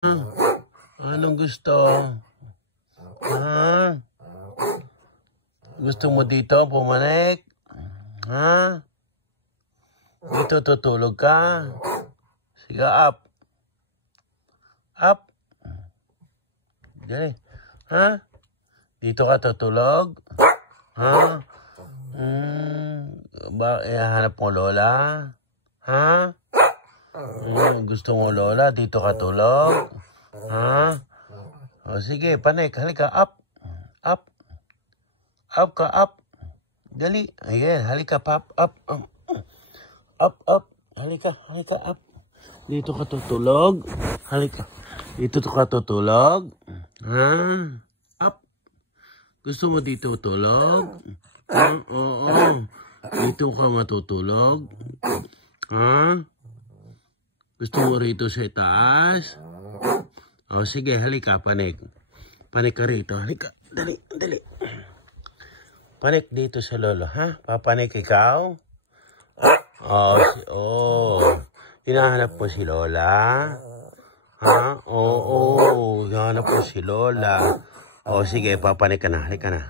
Anong gusto? Ha? Gusto mo dito pumanik? Ha? Dito tutulog ka? Sige, up. Up. Dali. Ha? Dito ka tutulog? Ha? Hanap mo lola? Ha? Gusto mo lola? Dito ka tulog? Ha? O sige, panik. Halika, up. Up. Up ka, up. Dali. Ayan, halika, pop. Up. Up, up. Halika, up. Dito ka tutulog. Halika. Dito ka tutulog. Ha? Up. Gusto mo dito tulog? Oo. Dito ka matutulog. Ha? Gusto mo rito sa taas? O sige, halika, panik. Panik ka rito. Halika. Dali. Panik dito sa lolo, ha? Papanik ikaw? Hinahanap mo si lola? Ha? Oo, hinahanap mo si lola. O sige, papanik ka na. Halika na.